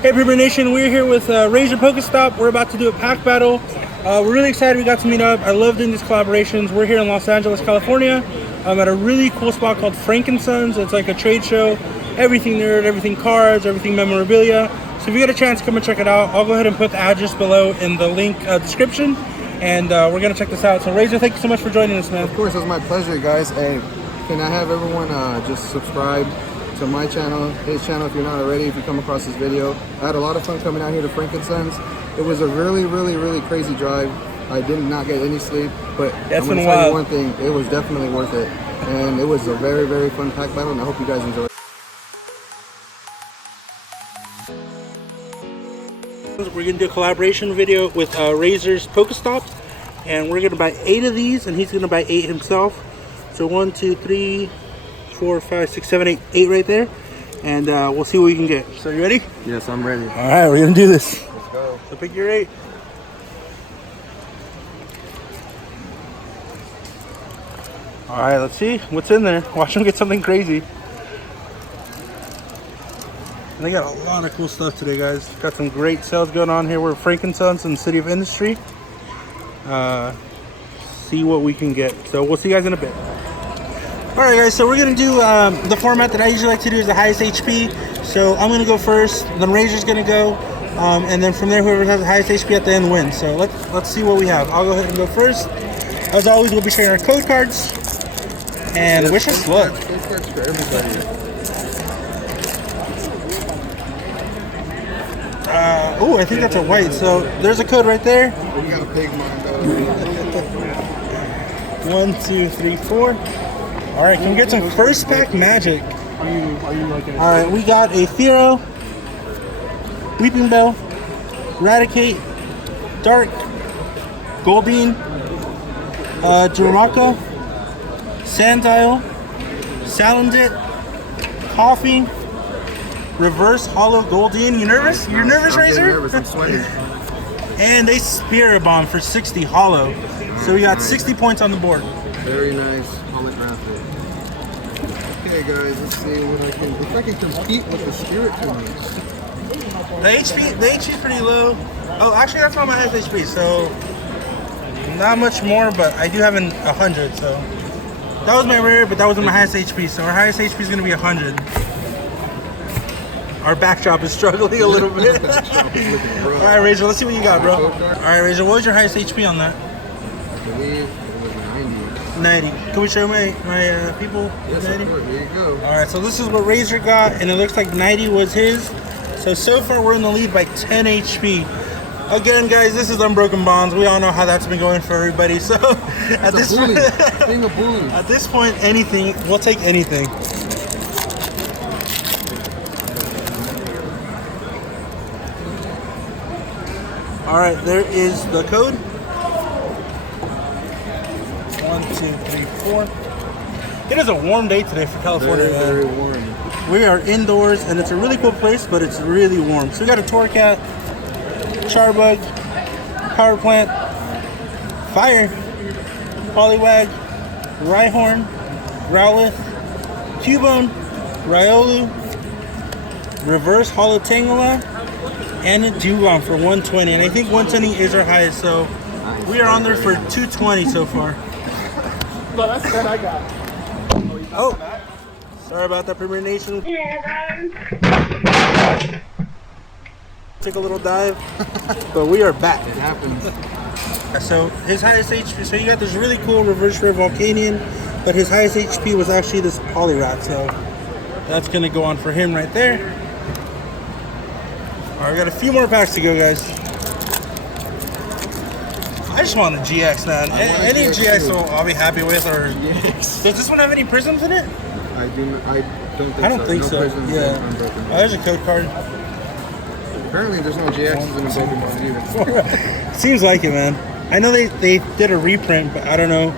Hey Pokemon Nation, we're here with Rayzers PokeStop. We're about to do a pack battle. We're really excited we got to meet up. I love doing these collaborations. We're here in Los Angeles, California. I'm at a really cool spot called Frank & Sons. It's like a trade show. Everything nerd, everything cards, everything memorabilia. So if you get a chance, come and check it out. I'll go ahead and put the address below in the link description. And we're going to check this out. So Rayzer, thank you so much for joining us, man. Of course, it's my pleasure, guys. Hey, can I have everyone just subscribe to my channel, his channel if you're not already, if you come across this video. I had a lot of fun coming out here to Frank & Sons. It was a really crazy drive. I did not get any sleep, but That's I'm going to been tell you wild. one thing, it was definitely worth it. And it was a very fun pack battle, and I hope you guys enjoy it. We're going to do a collaboration video with Rayzers PokeStop. And we're going to buy 8 of these, and he's going to buy 8 himself. So 1, 2, 3, 4, 5, 6, 7, 8, 8 right there. And we'll see what we can get. So you ready? Yes, I'm ready. All right, we're going to do this. Let's go. So pick your 8. All right, let's see what's in there. Watch them get something crazy. And they got a lot of cool stuff today, guys. Got some great sales going on here. We're at Frank & Sons in the City of Industry. See what we can get. So we'll see you guys in a bit. Alright guys, so we're going to do the format that I usually like to do is the highest HP. So I'm going to go first, then Rayzer's going to go, and then from there whoever has the highest HP at the end wins. So let's see what we have. I'll go ahead and go first. As always, we'll be sharing our code cards. And wish us luck. Code cards for everybody. Oh, I think that's a white. So there's a code right there. We got a big one, though. 1, 2, 3, 4. All right, can we get some first pack magic? Are you like All right, we got a Thero, Weeping Bell, Raticate, Dark, Goldeen, Duramaco, Sandile, Salandit, Coffee, Reverse Hollow Goldeen. You nervous? You're nervous, I'm getting Rayzer? nervous. I'm sweating. And they Spirit Bomb for 60 hollow. So we got 60 points on the board. Very nice holographic. Okay, guys, let's see what I can. If I can compete with the Spirit Coins. The HP is pretty low. Oh, actually, that's not my highest HP. So not much more, but I do have 100. So that was my rare, but that wasn't my highest HP. So our highest HP is going to be 100. Our backdrop is struggling a little bit. All right, Rayzer, let's see what you got, bro. All right, Rayzer, what was your highest HP on that? I believe it was 90. 90. Can we show my people? Yes, 90? of course. There you go. All right, so this is what Rayzer got, and it looks like 90 was his. So far we're in the lead by 10 HP. Again, guys, this is Unbroken Bonds. We all know how that's been going for everybody. So at this point, Being a bully. at this point, anything, we'll take anything. All right, there is the code. 1, 2, 3, 4. It is a warm day today for California. Very warm. We are indoors, and it's a really cool place, but it's really warm. So we got a Torcat, Charbug, Power Plant, Fire, Poliwag, Rhyhorn, Growlithe, Cubone, Riolu, Reverse Hollow Tangela, and a Dewgong for 120. And I think 120 is our highest, so we are on there for 220 so far. But that's what I got. Oh, sorry about that, Premier Nation. Took a little dive, but we are back. It happens. So his highest HP, so you got this really cool Reverse Rare Volcanion, but his highest HP was actually this Poliwrath, so that's gonna go on for him right there. All right, we got a few more packs to go, guys. I just want a GX, man. Any GX I'll be happy with. Or does this one have any prisms in it? I don't think so. I don't think so. Prisms Yeah. in Unbroken. Oh, there's a code card. Apparently, there's no GXs in Unbroken either. Seems like it, man. I know they did a reprint, but I don't know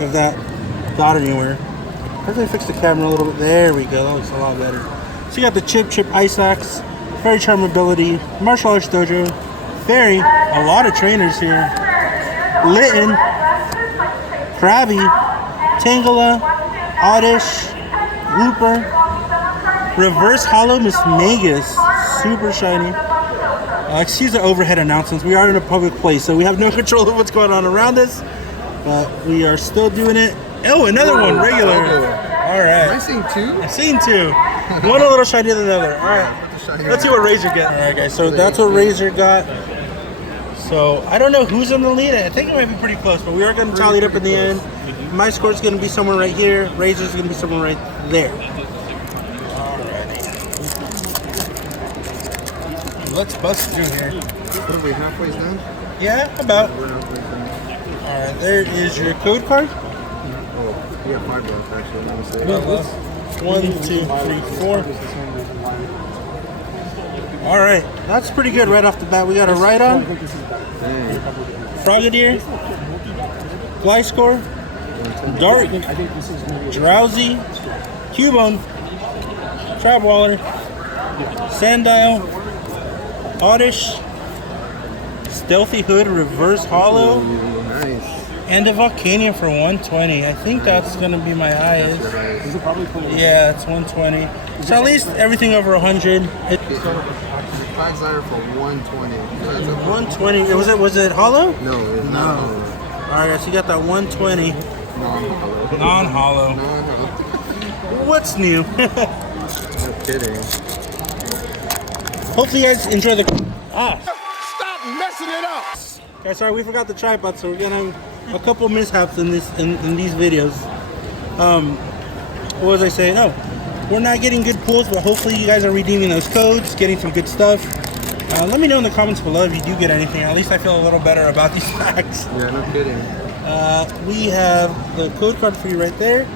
if that got anywhere. Hopefully fix the camera a little bit. There we go. That looks a lot better. So you got the Chip Ice Axe, Fairy Charm Ability, Martial Arts Dojo, Fairy, a lot of trainers here. Litten, Krabby, Tangela, Oddish, Looper, Reverse Hollow Miss Magus, super shiny. Excuse the overhead announcements. We are in a public place, so we have no control of what's going on around us. But we are still doing it. Oh, another one, regular. All right. Am I seeing two? I've seen two. One a little shinier than the other. All right. Let's see what Rayzer get. All right, guys. So that's what Rayzer got. So I don't know who's in the lead. I think it might be pretty close, but we are going to tally it up in the end. My score is going to be somewhere right here. Rayzer's going to be somewhere right there. Alrighty. Let's bust through here. What are we, halfway done? Yeah, about. We're halfway done. Alright, there is your code card. Oh, we got 5 bucks actually. Let me see. 1, 2, 3, 4. Alright, that's pretty good right off the bat. We got a Rhydon, Frogadier, Gliscor, Dark, Drowsy, Cubone, Trapwaller, Sandile, Oddish, Stealthy Hood Reverse Hollow, Nice. and a Volcanion for 120. I think that's gonna be my highest. Yeah, it's 120. So at least everything over 100. Desire for 120. 120. Was it hollow? No, it's No. not. All right, so you got that 120 Non-hollow. non-hollow. Non-hollow. What's new? No kidding. Hopefully you guys enjoy the. Stop messing it up! Guys, sorry we forgot the tripod, so we're gonna have a couple mishaps in these videos. What was I saying? No, we're not getting good pulls, but hopefully you guys are redeeming those codes, getting some good stuff. Let me know in the comments below if you do get anything. At least I feel a little better about these packs. Yeah, no kidding. We have the code card for you right there.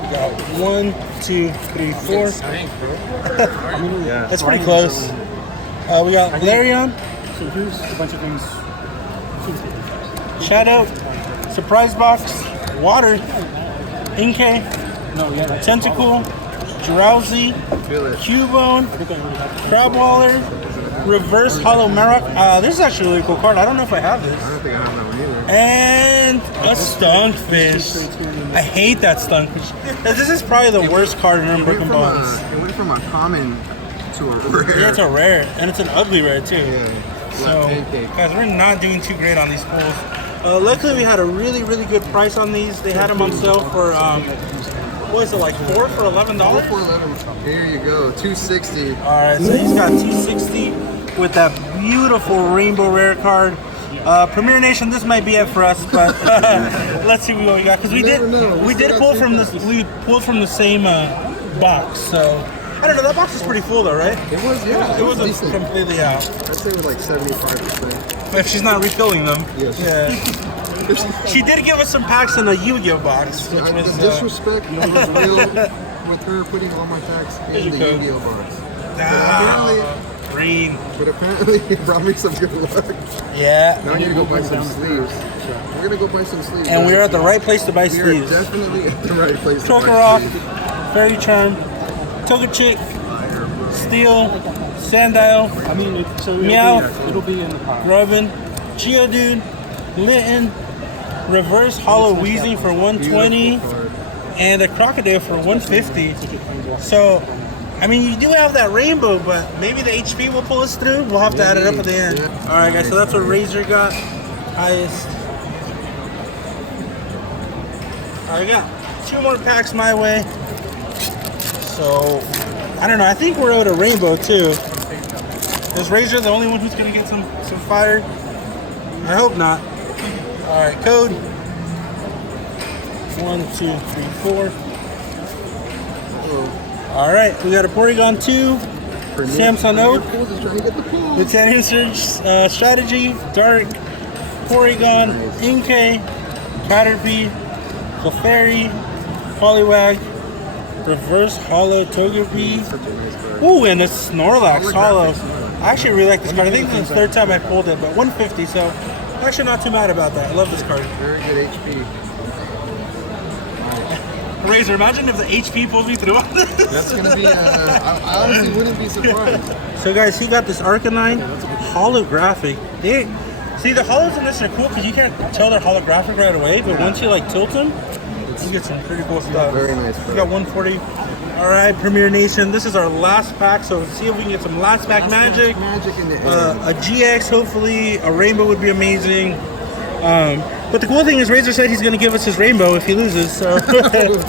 We got 1, 2, 3, 4. Yeah. That's pretty close. We got Larion, So here's a bunch of things. Shadow, Surprise Box, Water, Inkay, No, yeah, that's Tentacle, Drowsy, Feel it. Cubone, Crabwaller, Reverse Hollow Marok. This is actually a really cool card. I don't know if I have I this. don't think I have that one either. And a Stunkfish. I hate that Stunkfish. This is probably the worst card in Unbroken Bonds. It went from a common to a rare. Yeah, it's a rare, and it's an ugly rare too. Yeah. So, Pancake. guys, we're not doing too great on these pulls. Luckily, we had a really, really good price on these. They had them on sale for, what is it, like 4 for $11? 411. Here you go. 260. All right, so he's got 260 with that beautiful rainbow rare card. Premier Nation, this might be it for us, but let's see what we got because we never know. we did pull from this. We pulled from the same box, so I don't know. That box is pretty full though, right? It was, yeah. It wasn't decent. completely out. I'd say it was like 75%. If she's not refilling them. Yes. Yeah. She did give us some packs in a Yu-Gi-Oh box, which The was disrespect was real with her putting all my packs in the your code. Yu-Gi-Oh box. green. But apparently it brought me some good luck. Yeah. Now I need to go buy some sleeves. We're gonna go buy some sleeves. And we're at the right place to buy We are sleeves. definitely at the right place. to buy Chokorok, sleeves. Fairy Charm, Togechick, Steel, Sandile, I mean, so Meow. it'll be in the pot. Grubbin, Geodude, Litten, Reverse Hollow Weezing for 120, Beautiful card. and a Crocodile for 150. So, I mean, you do have that rainbow, but maybe the HP will pull us through. We'll have to add it up at the end. Yeah. All right, guys. So that's what Rayzer got. Highest. I got 2 more packs my way. So, I don't know. I think we're out of rainbow too. Is Rayzer the only one who's gonna get some fire? I hope not. All right, code 1, 2, 3, 4. All right, we got a Porygon 2, Samsung Oak, Pools is trying to get the pool. Lieutenant Surge Strategy, Dark, Porygon, Inkay, Caterpie, Clefairy, Poliwag, Reverse Hollow Togepi. Such a nice card. Ooh, and a Snorlax Hollow. I actually really like this card. I think this is the 3rd time I pulled it, but 150, so I'm actually not too mad about that. I love this card. Very good HP. Rayzer, imagine if the HP pulls me through all this. That's gonna be. I honestly wouldn't be surprised. So guys, he got this Arcanine holographic. See, the hollows in this are cool because you can't tell they're holographic right away, but once you like tilt them, you get some pretty cool stuff. Very nice. We got 140. All right, Premier Nation, this is our last pack, so see if we can get some last pack magic. Magic in the air. A GX, hopefully. A rainbow would be amazing. But the cool thing is Rayzer said he's going to give us his rainbow if he loses, so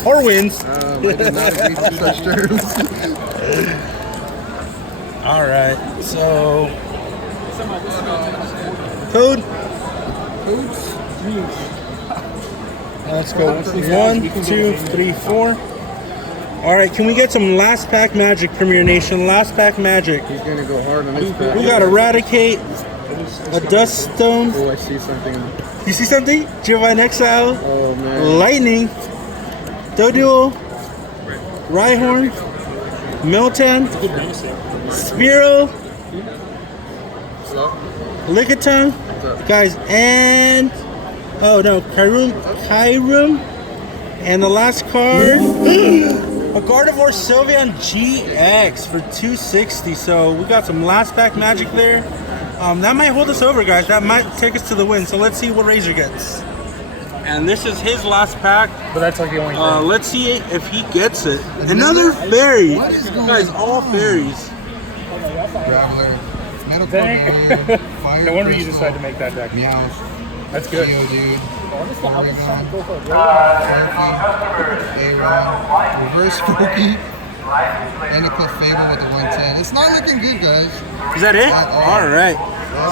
or wins. I did not agree to such terms. All right, so code. Let's go. 1, 2, 3, 4. All right, can we get some last pack magic, Premier Nation? Last pack magic. He's gonna go hard on this pack. We got Eradicate, a Dust Stone. Oh, I see something. You see something? Giovanni Exile, Oh man. Lightning, Doduo, Rhyhorn, Milton, Spearow, Lickitung, guys, and oh no, Kyrum, and the last card, a Gardevoir Sylveon GX for 260. So we got some last pack magic there. That might hold us over, guys. That might take us to the win. So let's see what Rayzer gets. And this is his last pack. But that's like the only thing. Let's see if he gets it. Another fairy. Guys, all fairies. Graveler, Medical Dang. Man, Fire No wonder you Crystal, decided to make that deck. Meowth, That's good. Geodude, Porygon, A-Rod, Reverse Spooky, and a Clefable with the 110. It's not looking good, guys. Is that it? All right.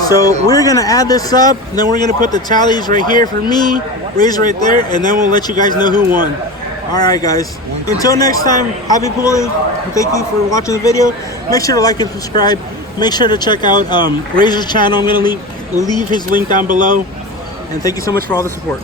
So we're going to add this up. Then we're going to put the tallies right here for me. Rayzer right there. And then we'll let you guys know who won. All right, guys. Until next time, happy pulling. And thank you for watching the video. Make sure to like and subscribe. Make sure to check out Rayzer's channel. I'm going to leave his link down below. And thank you so much for all the support.